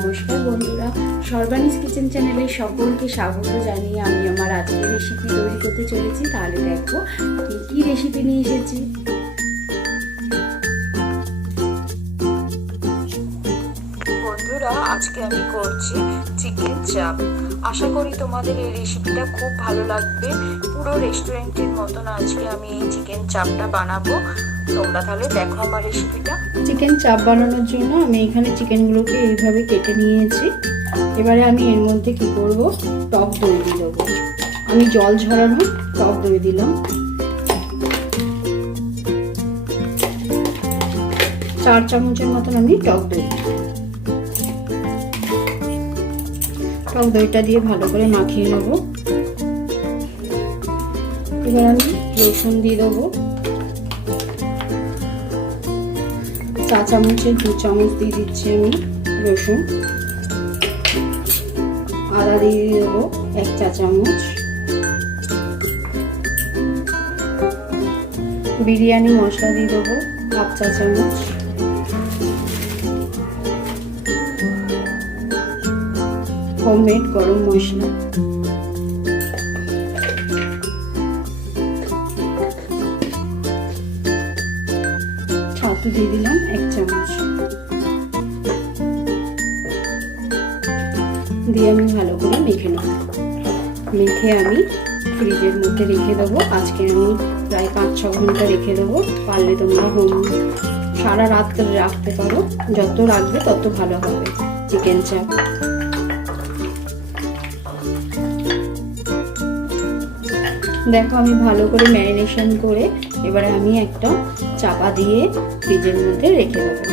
নমস্কার বন্ধুরা। সর্বানিস কিচেন চ্যানেলে সকলকে স্বাগত জানিয়ে আমি আমার আজকের রেসিপি তৈরি করতে চলেছি। তাহলে দেখো, কি কি রেসিপি নিয়ে এসেছি। আজকে আমি করছি চিকেন চাপ আশা করি তোমাদের এই রেসিপিটা খুব ভালো লাগবে। পুরো রেস্টুরেন্টের মতন আজকে আমি এই চিকেন চাপটা বানাবো। তোমরা তাহলে দেখো আমার রেসিপিটা চিকেন চাপ বানানোর জন্য আমি এখানে চিকেনগুলোকে এইভাবে কেটে নিয়েছি। এবারে আমি এর মধ্যে কি করব? টক দই দিয়ে আমি জল ঝরানো টক দই দিলাম। চার চামচের মতন আমি টক দই টক দইটা দিয়ে ভালো করে মাখিয়ে নেব। এবার আমি রসুন দিয়ে দেবো। চা চামচের দু চামচ দিয়ে দিচ্ছি আমি রসুন। আদা দিয়ে দেবো এক চা চামচ। বিরিয়ানি মশলা দিয়ে দেবো, হাফ চা চামচ। হোমমেড গরম মশলা। ছাতু দিয়ে দিলাম এক চামচ। দিয়ে আমি ভালো করে মেখে নেব। মেখে আমি ফ্রিজের মধ্যে রেখে দেবো। আজকে আমি প্রায় পাঁচ, ছ ঘণ্টা রেখে দেবো। পারলে তোমরা হোম সারা রাত রাখতে পারো। যত রাখবে তত ভালো হবে। চিকেন চাপ। দেখো, আমি ভালো করে ম্যারিনেশন করে এবারে আমি একটা চাপা দিয়ে ফ্রিজের মধ্যে রেখে দেবো।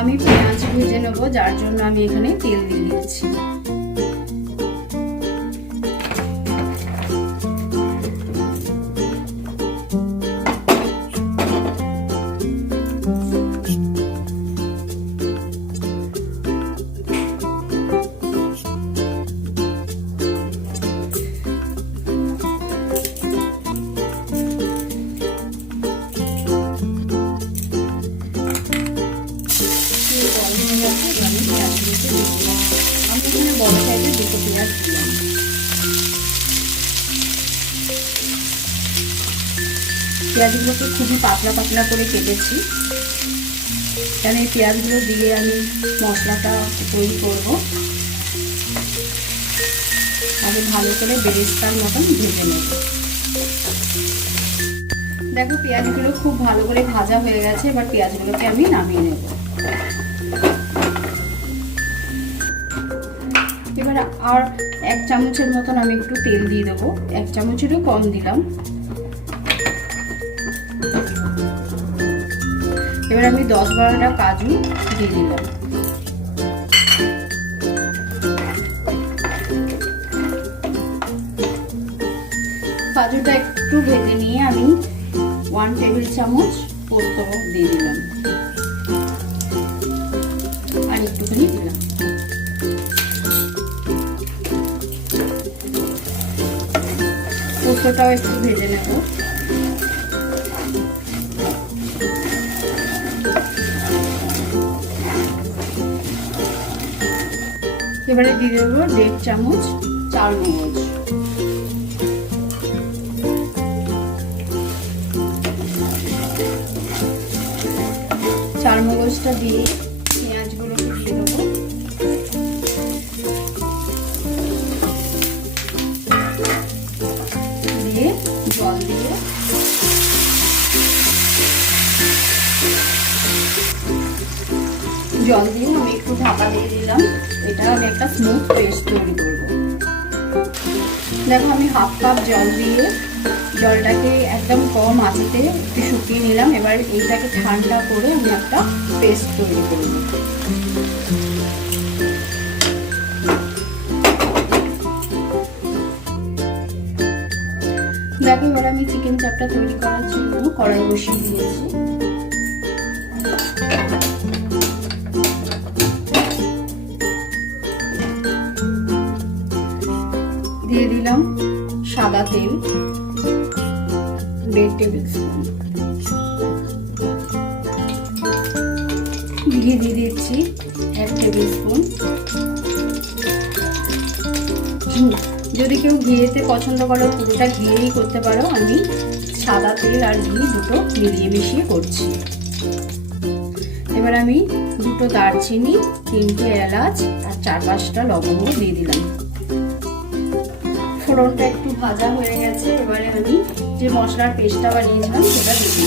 আমি পেঁয়াজ ভেজে নেব, যার জন্য আমি এখানে তেল দিয়ে দিচ্ছি। পেঁয়াজগুলোকে খুবই পাতলা পাতলা করে কেটেছি। কেন এই পেঁয়াজগুলো দিয়ে আমি মশলাটা তৈরি করব। আগে ভালো করে বেরেস্তার মতন ভেজে নেব। দেখো পেঁয়াজগুলো খুব ভালো করে ভাজা হয়ে গেছে, এবার পেঁয়াজগুলোকে আমি নামিয়ে নেব। এবার আর এক চামচের মতন আমি একটু তেল দিয়ে দেবো। এক চামচেরও কম দিলাম। এবার আমি দশ বারোটা কাজু দিয়ে দিলাম। কাজুটা একটু ভেজে নিয়ে আমি ওয়ান টেবিল চামচ পোস্ত দিয়ে দিলাম। আর একটুখানি দিলাম। পোস্তটাও একটু ভেজে নেব। এবারে দিয়ে দেবো দেড় চামচ চাল মগজ। চার মগজটা দিয়ে পেঁয়াজগুলোকে দিয়ে দেবো। দিয়ে জল দিয়ে জল দিয়ে আমি একটু ঢাকা দিয়ে দিলাম। এটা আমি একটা স্মুথ পেস্ট তৈরি করব। দেখো, আমি হাফ কাপ জল দিয়ে জলটাকে একদম কম আঁচেতে একটু শুকিয়ে নিলাম। এবার এইটাকে ঠান্ডা করে আমি একটা পেস্ট তৈরি করব। দেখো, এবার আমি চিকেন চাপটা তৈরি করার জন্য কড়াই বসিয়ে দিয়েছি। দিয়ে দিলাম সাদা তেল, দেড় টেবিল স্পুন। ঘি দিয়ে দিচ্ছি এক টেবিল স্পুন। যদি কেউ ঘিয়েতে পছন্দ করো, পুরোটা ঘিয়েই করতে পারো। আমি সাদা তেল আর ঘি দুটো মিলিয়ে মিশিয়ে করছি। এবার আমি দুটো দারচিনি, তিনটে এলাচ আর চার পাঁচটা লবঙ্গ দিয়ে দিলাম। ফোড়নটা একটু ভাজা হয়ে গেছে, এবারে আমি যে মশলার পেস্টটা বানিয়েছিলাম সেটা দিচ্ছি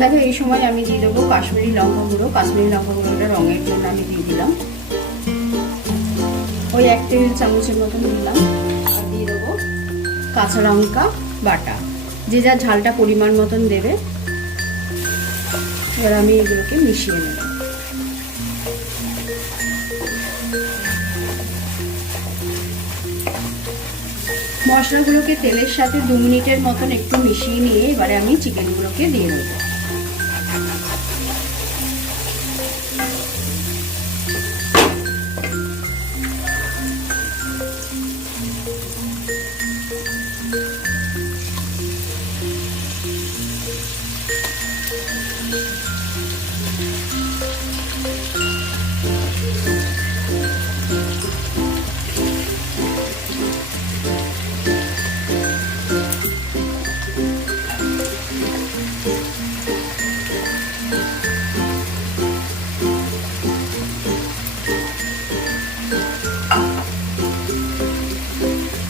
দেখো, এই সময় আমি দিয়ে দেবো কাশ্মীরি লঙ্কা গুঁড়ো কাশ্মীরি লঙ্কা গুঁড়োটা রঙের জন্য আমি দিয়ে দিলাম। ওই এক টেবিল চামচের মতন দিলাম আর দিয়ে দেবো কাঁচা লঙ্কা বাটা। যে যা ঝালটা পরিমাণ মতন দেবে, এবার আমি এগুলোকে মিশিয়ে নেব। মশলাগুলোকে তেলের সাথে দু মিনিটের মতন একটু মিশিয়ে নিয়ে এবারে আমি চিকেনগুলোকে দিয়ে দেবো।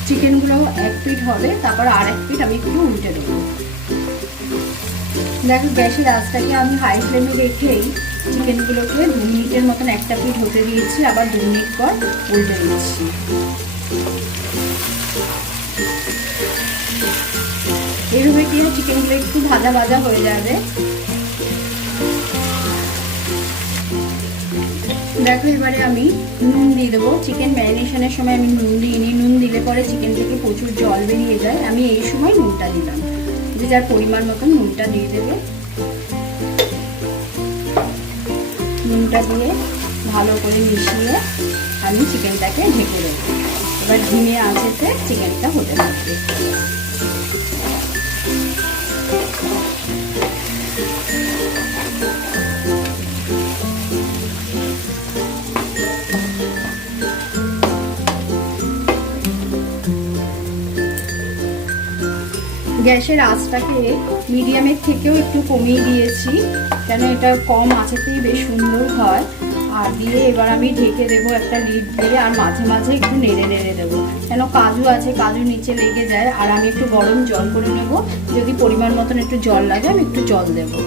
চিকেনগুলো এক পিট হবে, তারপর আর এক পিট আমি একটু উল্টে দেবো। দেখো, গ্যাসের আঁচটাকে আমি হাই ফ্লেমে রেখেই চিকেনগুলোকে দু মিনিটের মতন একটা পিট হতে দিয়েছি, আবার দু মিনিট পর উল্টে দিচ্ছি। এভাবে দিয়ে চিকেনগুলো একটু ভাজা ভাজা হয়ে যাবে। দেখো, এবারে আমি নুন দিয়ে দেবো। চিকেন ম্যারিনেশনের সময় আমি নুন দিইনি নুন দিলে পরে চিকেন থেকে প্রচুর জল বেরিয়ে যায়। আমি এই সময় নুনটা দিলাম। যে যার পরিমাণ মতন নুনটা দিয়ে দেবে। নুনটা দিয়ে ভালো করে মিশিয়ে আমি চিকেনটাকে ঢেকে দেবো। এবার ঝিমিয়ে আঁচেতে চিকেনটা গ্যাসের আঁচটাকে মিডিয়ামের থেকেও একটু কমিয়ে দিয়েছি, কেন এটা কম আঁচেতেই বেশ সুন্দর হয়। আর দিয়ে এবার আমি ঢেকে দেবো একটা লিড দিয়ে, আর মাঝে মাঝে একটু নেড়ে নেড়ে দেবো। কেন কাজু আছে, কাজু নিচে লেগে যায়, আর আমি একটু গরম জল করে নেব। যদি পরিমাণ মতন একটু জল লাগে, আমি একটু জল দেবো।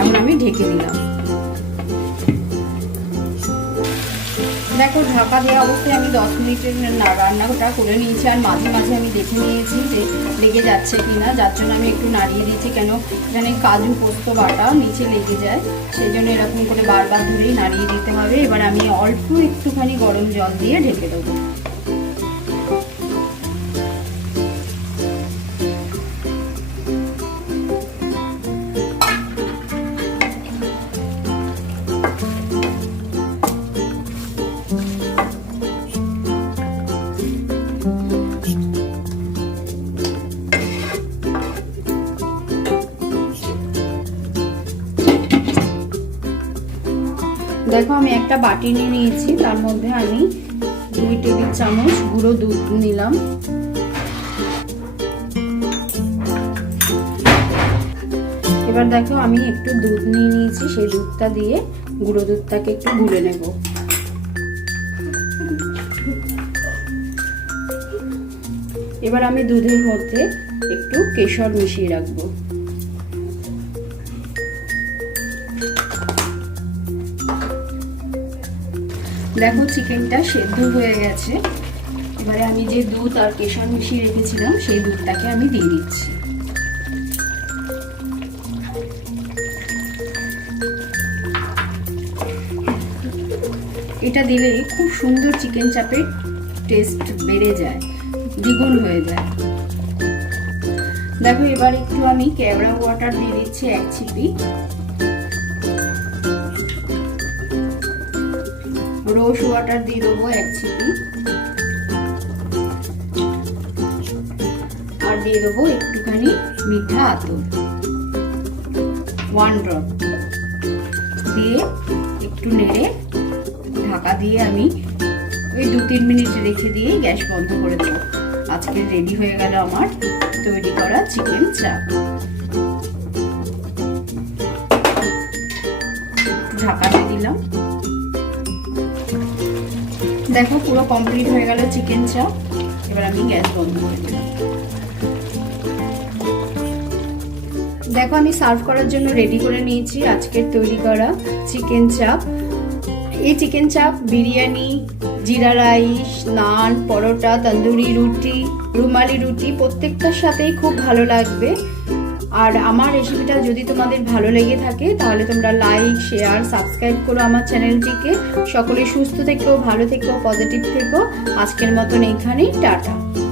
এখন আমি ঢেকে দিলাম। দেখো, ঢাকা দেওয়া অবস্থায় আমি দশ মিনিটের রান্নাটা করে নিয়েছি, আর মাঝে মাঝে আমি দেখে নিয়েছি যে লেগে যাচ্ছে কি না যার জন্য আমি একটু নাড়িয়ে দিয়েছি, কেন এখানে কাজু পোস্ত বাটা নিচে লেগে যায়, সেই জন্য এরকম করে বারবার ধরেই নাড়িয়ে দিতে হবে। এবার আমি অল্প একটুখানি গরম জল দিয়ে ঢেকে দেবো। আমি একটা বাটি নিয়ে নিয়েছি, তার মধ্যে আমি দুই টেবিল চামচ গুঁড়ো দুধ নিলাম। এবার দেখো আমি একটু দুধ নিয়ে নিয়েছি, সেই দুধটা দিয়ে গুঁড়ো দুধটাকে একটু গুলে নেব। এবার আমি দুধের মধ্যে একটু কেশর মিশিয়ে রাখব। দেখো চিকেনটা সেদ্ধ হয়ে গেছে। এবারে আমি যে দুধ আর কেশর মিশিয়ে রেখেছিলাম, সেই দুধটাকে আমি দিয়ে দিচ্ছি। এটা দিলে খুব সুন্দর চিকেন চাপের টেস্ট বেড়ে যায়, দ্বিগুণ হয়ে যায়। দেখো এবার একটু আমি ক্যাবড়া ওয়াটার দিয়ে দিচ্ছি এক ছিপি রোজ ওয়াটার দিয়ে দেবো এক ছিপি আর দিয়ে দেবো একটুখানি মিঠা আতর। ওয়ান ড্রপ দিয়ে একটু নেড়ে ঢাকা দিয়ে আমি ওই দু তিন মিনিট রেখে দিয়ে গ্যাস বন্ধ করে দেবো। আজকে রেডি হয়ে গেল আমার তৈরি করা চিকেন চাপ। দেখো, পুরো কমপ্লিট হয়ে গেল চিকেন চাপ এবার আমি গ্যাস বন্ধ করে দিলাম দেখো, আমি সার্ভ করার জন্য রেডি করে নিয়েছি আজকের তৈরি করা চিকেন চাপ এই চিকেন চাপ বিরিয়ানি, জিরা রাইস, নান, পরোটা, তন্দুরি রুটি, রুমালি রুটি, প্রত্যেকটার সাথেই খুব ভালো লাগবে। আর আমার রেসিপিটা যদি তোমাদের ভালো লেগে থাকে, তাহলে তোমরা লাইক শেয়ার সাবস্ক্রাইব করো আমার চ্যানেলটিকে সকলে সুস্থ থেকেও ভালো থেকেও পজিটিভ থেকো। আজকের মতন এইখানেই টাটা।